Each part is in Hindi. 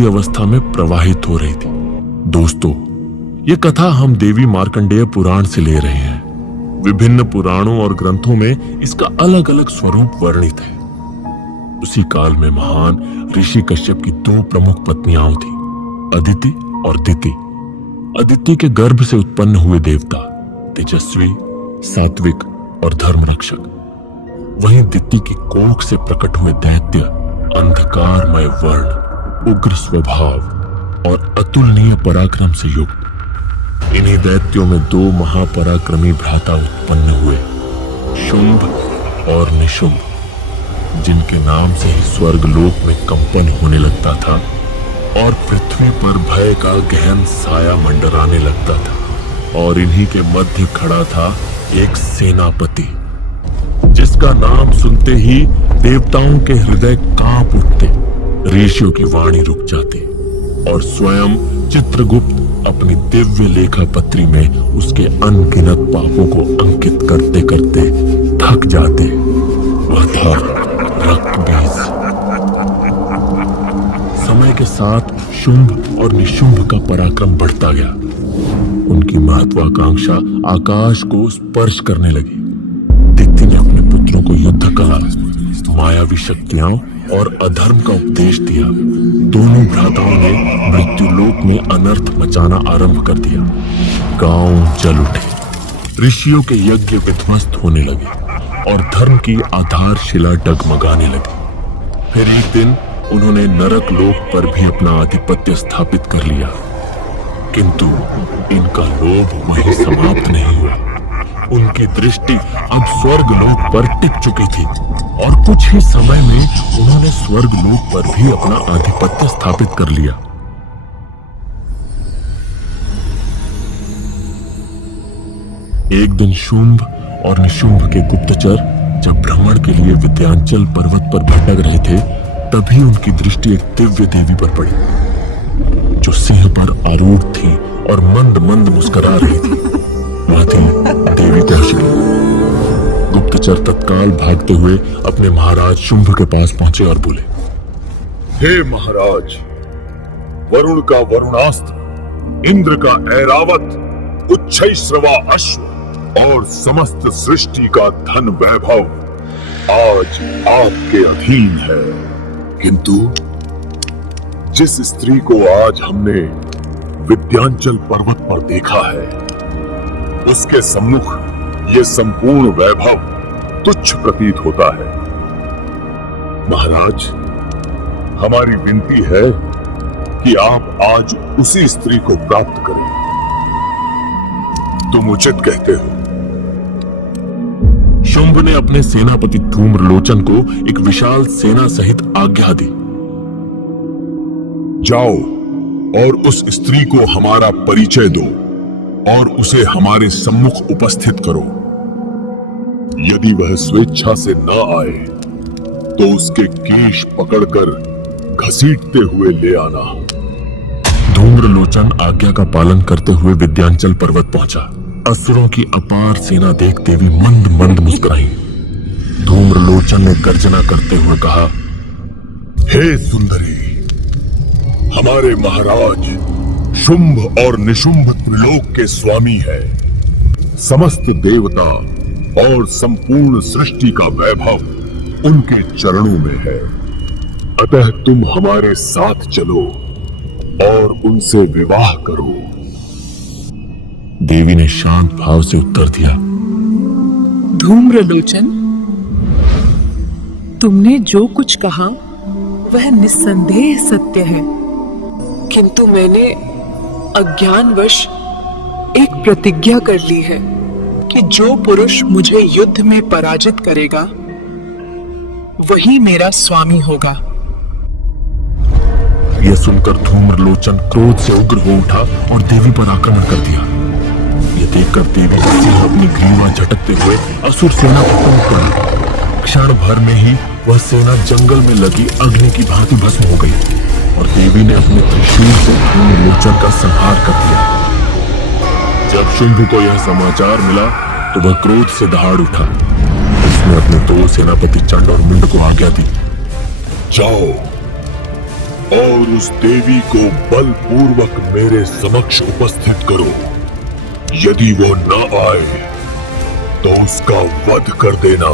अवस्था में प्रवाहित हो रही थी। दोस्तों, ये कथा हम देवी मार्कंडेय पुराण से ले रहे हैं। विभिन्न पुराणों और ग्रंथों में इसका अलग अलग स्वरूप वर्णित है। उसी काल में महान ऋषि कश्यप की दो प्रमुख पत्नियां थी, अदिति और दिति। अदिति के गर्भ से उत्पन्न हुए देवता तेजस्वी, सात्विक और धर्म रक्षक। वहीं दिति की कोख से प्रकट हुए दैत्य अंधकारमय वर्ण, उग्र स्वभाव और अतुलनीय पराक्रम से युक्त। इन्हीं दैत्यों में दो महापराक्रमी भ्राता उत्पन्न हुए, शुंभ और निशुंभ, जिनके नाम से ही स्वर्ग लोक में कंपन होने लगता था और पृथ्वी पर भय का गहन साया मंडराने लगता था। और इन्हीं के मध्य खड़ा था एक सेनापति, जिसका नाम सुनते ही देवताओं के हृदय कांप उठते, ऋषियों की वाणी रुक जाती और स्वयं चित्रगुप्त अपनी दिव्य लेखा पत्री में उसके अनगिनत पापों को अंकित करते करते थक जाते। वह था रक्तबीज। समय के साथ शुंभ और निशुंभ का पराक्रम बढ़ता गया। उनकी महत्वाकांक्षा आकाश को स्पर्श करने लगी। दिति ने अपने पुत्रों को युद्ध कला, मायावी शक्तियां और अधर्म का उपदेश दिया। दोनों भ्राताओं ने मृत्युलोक में अनर्थ मचाना आरंभ कर दिया। गांव जल उठे, ऋषियों के यज्ञ विध्वस्त होने लगे और धर्म की आधारशिला डगमगाने लगी। फिर एक दिन उन्होंने नरक लोक पर भी अपना आधिपत्य स्थापित कर लिया। किंतु इनका लोभ वहीं समाप्त नहीं हुआ। उनकी दृष्टि अब स्वर्ग लोक पर टिक चुकी थी और कुछ ही समय में उन्होंने स्वर्ग लोक पर भी अपना आधिपत्य स्थापित कर लिया। एक दिन शुंभ और निशुंभ के गुप्तचर जब भ्रमण के लिए विंध्याचल पर्वत पर भटक रहे थे, तभी उनकी दृष्टि एक दिव्य देवी पर पड़ी, जो सिंह पर आरूढ़ थी और मंद मंद मुस्कुरा रही थी। वहां थी देवी कौशिकी। गुप्तचर तत्काल भागते हुए अपने महाराज शुंभ के पास पहुंचे और बोले, हे महाराज, वरुण का वरुणास्त्र, इंद्र का ऐरावत, उच्छैश्रवा अश्व और समस्त सृष्टि का धन वैभव आज आपके अधीन है। किंतु जिस स्त्री को आज हमने विंध्याचल पर्वत पर देखा है, उसके सम्मुख ये संपूर्ण वैभव तुच्छ प्रतीत होता है। महाराज, हमारी विनती है कि आप आज उसी स्त्री को प्राप्त करें। तुम उचित कहते हो। शुंभ ने अपने सेनापति धूम्रलोचन को एक विशाल सेना सहित आज्ञा दी। जाओ और उस स्त्री को हमारा परिचय दो और उसे हमारे सम्मुख उपस्थित करो। यदि वह स्वेच्छा से न आए तो उसके केश पकड़कर घसीटते हुए ले आना। धूम्रलोचन आज्ञा का पालन करते हुए विंध्याचल पर्वत पहुंचा। असुरों की अपार सेना देख देवी मंद मंद मुस्कुराई। धूम्रलोचन ने गर्जना करते हुए कहा, हे सुंदरी, हमारे महाराज शुंभ और निशुंभ त्रिलोक के स्वामी है। समस्त देवता और संपूर्ण सृष्टि का वैभव उनके चरणों में है। अतः तुम हमारे साथ चलो और उनसे विवाह करो। देवी ने शांत भाव से उत्तर दिया, धूम्रलोचन, तुमने जो कुछ कहा वह निस्संदेह सत्य है, किंतु मैंने अज्ञानवश एक प्रतिज्ञा कर ली है कि जो पुरुष मुझे युद्ध में पराजित करेगा वही मेरा स्वामी होगा। यह सुनकर धूम्रलोचन क्रोध से उग्र हो उठा और देवी पर आक्रमण कर दिया। यह देखकर देवी का सिंह अपनी ग्रीवा झटकते हुए असुर सेना पर टूट पड़ी। क्षण भर में ही वह सेना जंगल में लगी अग्नि की भांति भस्म हो गई और देवी ने अपने त्रिशूल से धूम्रलोचन का संहार कर दिया। जब शुंभ को यह समाचार मिला तो वह क्रोध से दहाड़ उठा। उसने अपने दो सेनापति चंड और मुंड को आज्ञा दी, जाओ और उस देवी को बलपूर्वक मेरे समक्ष उपस्थित करो। यदि वो न आए तो उसका वध कर देना।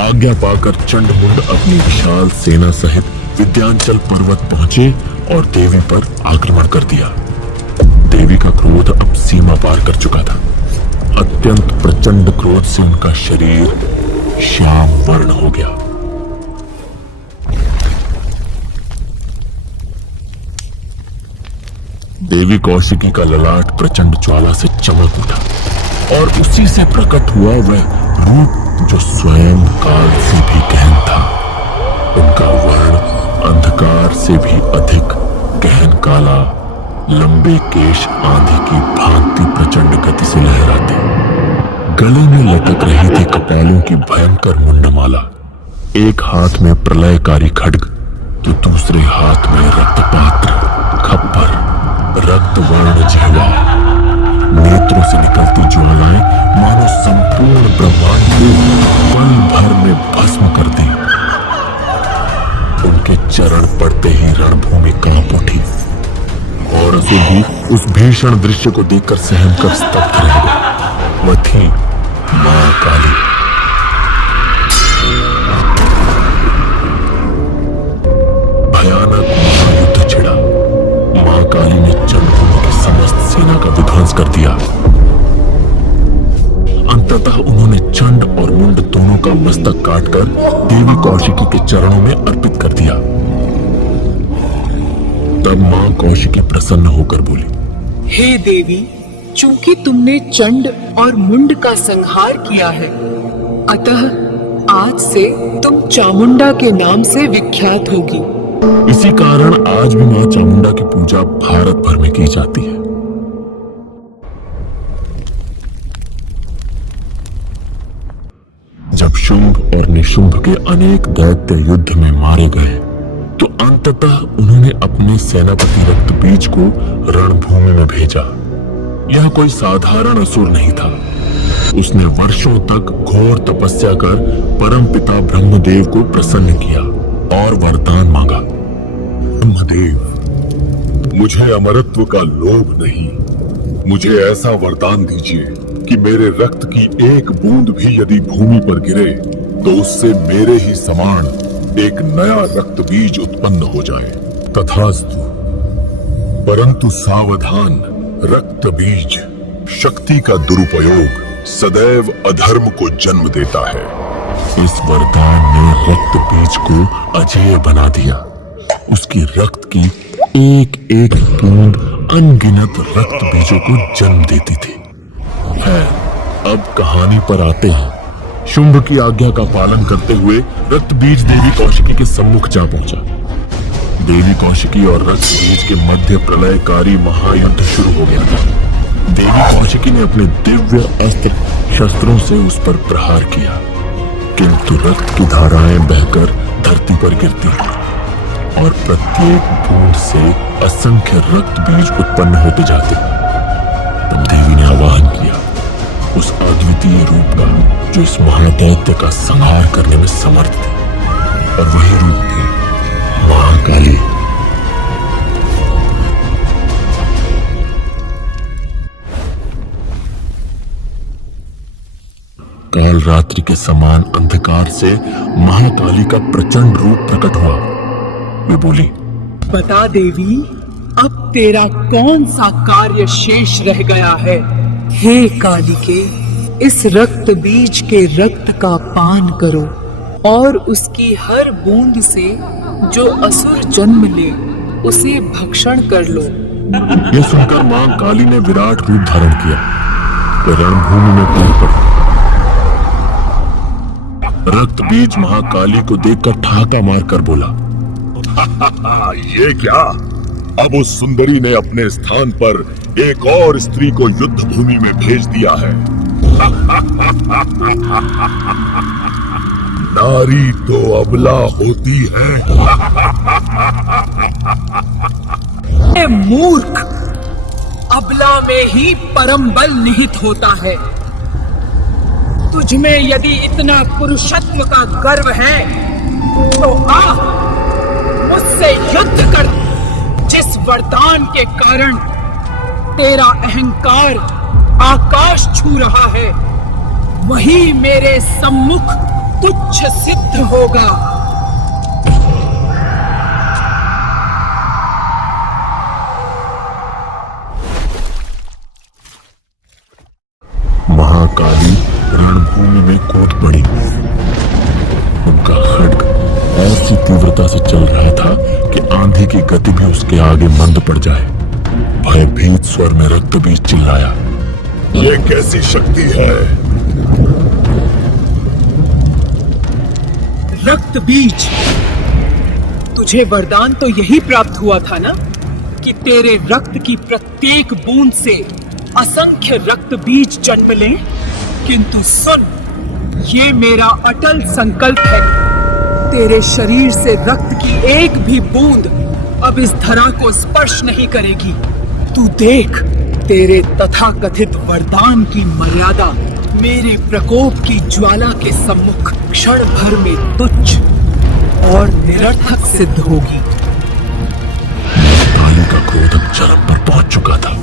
आज्ञा पाकर चंडमुंड अपनी विशाल सेना सहित विद्यांचल पर्वत पहुंचे और देवी पर आक्रमण कर दिया। देवी का क्रोध अब सीमा पार कर चुका था। अत्यंत प्रचंड क्रोध से उनका शरीर श्याम वर्ण हो गया। देवी कौशिकी का ललाट प्रचंड ज्वाला से चमक उठा और उसी से प्रकट हुआ वह रूप जो स्वयं काल से भी गहन था। उनका वर्ण अंधकार से भी अधिक गहन काला, लंबे केश आंधी की भांति प्रचंड गति से लहराते, गले में लटक रही थी कपालों की भयंकर मुंडमाला। एक हाथ में प्रलयकारी खड्ग तो दूसरे हाथ में रक्तपात्र, खप्पर, रक्त वर्ण जिह्वा। नेत्रों से निकलती ज्वालाएं मानो संपूर्ण ब्रह्मांड को पल भर में भस्म कर दी। उनके चरण पड़ते ही रणभूमि कांप उठी और असुर भी उस भीषण दृश्य को देखकर सहम कर स्तब्ध रह गए। वह थी मां काली। भयानक महायुद्ध छिड़ा। मां काली ने चंडभूमि की समस्त सेना का विध्वंस कर दिया। अंततः उन्होंने चंड और मुंड दोनों का मस्तक काटकर देवी कौशिकी के चरणों में अर्पित कर दिया। तब मां कौशिकी प्रसन्न होकर बोली, हे देवी, चूंकि तुमने चंड और मुंड का संहार किया है, अतः आज से तुम चामुंडा के नाम से विख्यात होगी। इसी कारण आज भी मां चामुंडा की पूजा भारत भर में की जाती है। जब शुंभ और निशुंभ के अनेक दैत्य युद्ध में मारे गए तो अंततः उन्होंने अपने सेनापति रक्तबीज को रणभूमि में भेजा। यह कोई साधारण असुर नहीं था। उसने वर्षों तक घोर तपस्या कर परमपिता ब्रह्मदेव को प्रसन्न किया और वरदान मांगा। ब्रह्मदेव, मुझे अमरत्व का लोभ नहीं। मुझे ऐसा वरदान दीजिए कि मेरे रक्त की एक बूंद भी यदि भूमि पर गिरे तो उससे मेरे ही समान एक नया रक्त बीज उत्पन्न हो जाए। तथास्तु। परंतु सावधान, रक्त बीज शक्ति का दुरुपयोग सदैव अधर्म को जन्म देता है। इस वरदान ने रक्त बीज को अजेय बना दिया। उसकी रक्त की एक एक बूंद अनगिनत रक्त बीजों को जन्म देती थी। अब कहानी पर आते हैं। शुंभ की आज्ञा का पालन करते हुए रक्त बीज देवी कौशिकी के सम्मुख जा पहुंचा। देवी कौशिकी और रक्त बीज के मध्य प्रलयकारी महायुद्ध शुरू हो गया था। देवी कौशिकी ने अपने दिव्य अस्त्र शस्त्रों से उस पर प्रहार किया, किंतु रक्त की धाराएं बहकर धरती पर गिरती और प्रत्येक बूंद से असंख्य रक्त बीज उत्पन्न होते जाते। तब देवी ने आवाहन किया उस अद्वितीय रूप का जो इस महादैत्य का संहार करने में समर्थ थे, और वही रूप थी मां काली। काल रात्रि के समान अंधकार से महाकाली का प्रचंड रूप प्रकट हुआ। वे बोली, बता देवी, अब तेरा कौन सा कार्य शेष रह गया है? हे कालिके, इस रक्त बीज के रक्त का पान करो और उसकी हर बूंद से जो असुर जन्म ले उसे भक्षण कर लो। यह सुनकर मां काली ने विराट रूप धारण किया। वे रणभूमि में कूद पड़ी। रक्त बीज महाकाली को देखकर ठहाका मारकर बोला, ये क्या? अब उस सुंदरी ने अपने स्थान पर एक और स्त्री को युद्ध भूमि में भेज दिया है। नारी तो अबला होती है। ए मूर्ख, अबला में ही परम बल निहित होता है। तुझमें यदि इतना पुरुषत्व का गर्व है तो आ से युद्ध कर। जिस वरदान के कारण तेरा अहंकार आकाश छू रहा है, वही मेरे सम्मुख तुच्छ सिद्ध होगा। महाकाली रणभूमि में कूद पड़ी। उनका खड्ग ऐसी तीव्रता से चल रहा था कि आंधी की गति भी उसके आगे मंद पड़ जाए। भयभीत स्वर में रक्तबीज चिल्लाया, ये कैसी शक्ति है? रक्त बीज, तुझे वरदान तो यही प्राप्त हुआ था ना कि तेरे रक्त की प्रत्येक बूंद से असंख्य रक्त बीज जन्म लें। किंतु सुन, ये मेरा अटल संकल्प है, तेरे शरीर से रक्त की एक भी बूंद अब इस धरा को स्पर्श नहीं करेगी। तू देख, तेरे तथाकथित वरदान की मर्यादा मेरे प्रकोप की ज्वाला के सम्मुख क्षण भर में तुच्छ और निरर्थक सिद्ध होगी। काली का क्रोध अब चरम पर पहुंच चुका था।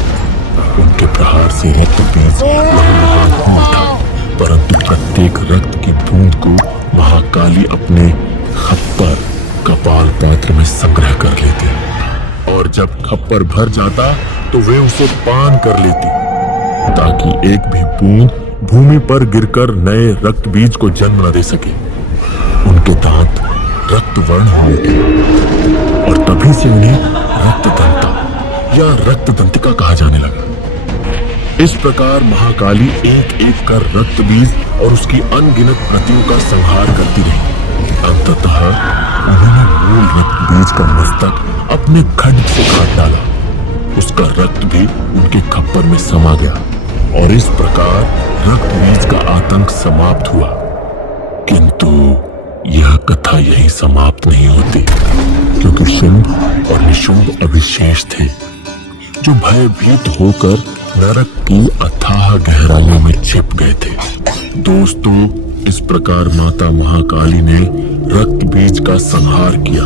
उनके प्रहार से रक्त बीज उठा, परंतु प्रत्येक रक्त की बूंद को महाकाली अपने खप्पर कपाल पात्र में संग्रह कर लेती, और जब खप्पर भर जाता तो वे उसे पान कर लेती, ताकि एक भी बूंद भूमि पर गिरकर नए रक्त बीज को जन्म न दे सके। उनके दांत रक्त वर्ण हो उठे, और तभी से उन्हें रक्तदंता या रक्तदंतिका कहा जाने लगा। इस प्रकार महाकाली एक एक कर रक्त बीज और उसकी अनगिनत प्रतियों का संहार करती रही। अंततः उन्होंने मूल रक्त बीज का मस्तक अपने खड्ग से काट डाला। उसका रक्त भी उनके खप्पर में समा गया, और इस प्रकार रक्त बीज का आतंक समाप्त हुआ। किंतु यह कथा यहीं समाप्त नहीं होती, क्योंकि शुंभ और निशुंभ अविशेष थे, जो भयभीत होकर नरक की अथाह गहराइयों में छिप गए थे। दोस्तों, इस प्रकार माता महाकाली ने रक्त बीज का संहार किया।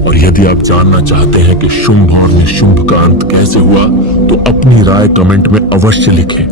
और यदि आप जानना चाहते हैं कि शुंभ और निशुंभ का अंत कैसे हुआ, तो अपनी राय कमेंट में अवश्य लिखें।